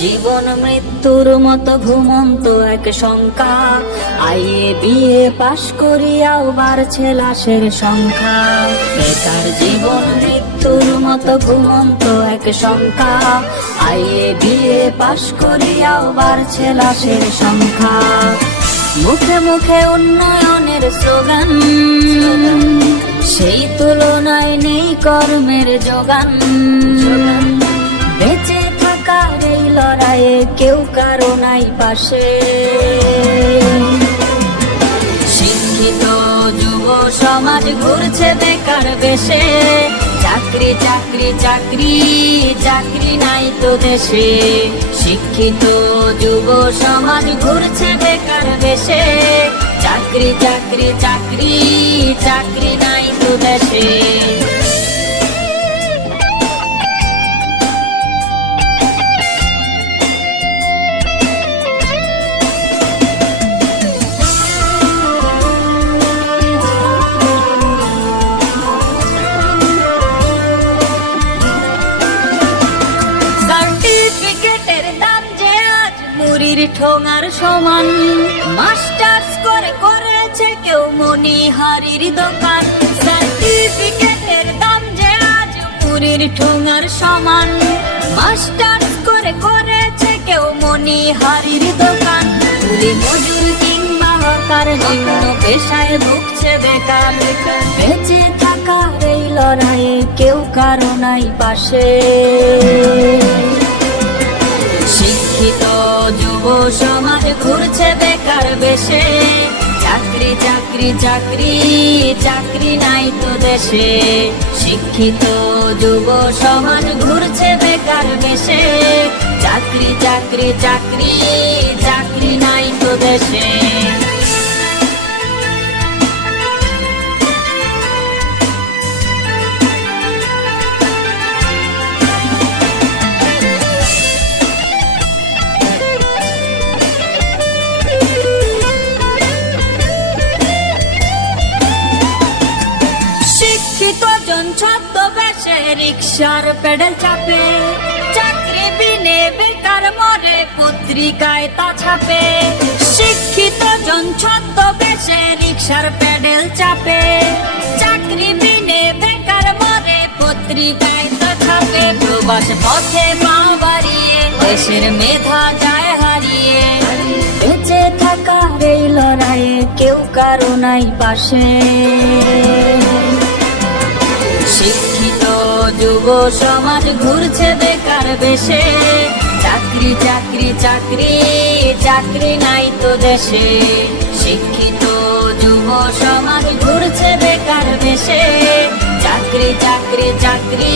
জীবন মৃত্যুর মতো ঘুমন্ত এক শঙ্কা, আইএ বিএ পাশ করিয়াও বাড়ছে লাশের সংখ্যা। বেকার জীবন মৃত্যুর মতো ঘুমন্ত এক শঙ্কা, আইএ বিএ পাশ করিয়াও বাড়ছে লাশের সংখ্যা। মুখে মুখে উন্নয়নের স্লোগান, সেই তুলনায় নেই কর্মের যোগান। বেঁচে থাকার এই লড়াইয়ে কেউ কারো নাই পাশে। শিক্ষিত যুব সমাজ ঘুরছে বেকার বেশে, চাকরি চাকরি চাকরি চাকরি নাই তো দেশে। শিক্ষিত যুব সমাজ ঘুরছে বেকার বেশে, চাকরি চাকরি চাকরি চাকরি নাই তো দেশে। সার্টিফিকেটের দাম যে আজ মুড়ির ঠোঙার সমান, মাস্টার্স করে করেছে কেউ মনিহারির দোকান। সার্টিফিকেটের দাম যে আজ মুড়ির ঠোঙার সমান, মাস্টার্স করে করেছে কেউ মনিহারির দোকান। কুলি মজুর কিংবা হকার নিম্ন পেশায় ভুগছে বেকার। বেঁচে থাকার এই লড়াইয়ে কেউ কারো নাই পাশে। শিক্ষিত যুব সমাজ ঘুরছে বেকার বেশে, চাকরি চাকরি চাকরি চাকরি নাই তো দেশে। শিক্ষিত যুব সমাজ ঘুরছে বেকার বেশে, চাকরি চাকরি চাকরি চাকরি নাই তো দেশে। ছদ্মবেশে রিকশার পেডেল চাপে, চাকরি বিনে বেকার মরে পত্রিকায় তা ছাপে। শিক্ষিত জন ছদ্মবেশে রিকশার পেডেল চাপে, চাকরি বিনে বেকার মরে পত্রিকায় তা ছাপে। প্রবাস পথে পা বাড়িয়ে দেশের মেধা যায় হারিয়ে, বেঁচে থাকার এই লড়াইয়ে কেউ কারো নাই পাশে। শিক্ষিত যুব সমাজ ঘুরছে বেকার বেশে, চাকরি চাকরি চাকরি চাকরি নাই তো দেশে। শিক্ষিত যুব সমাজ ঘুরছে বেকার বেশে, চাকরি চাকরি চাকরি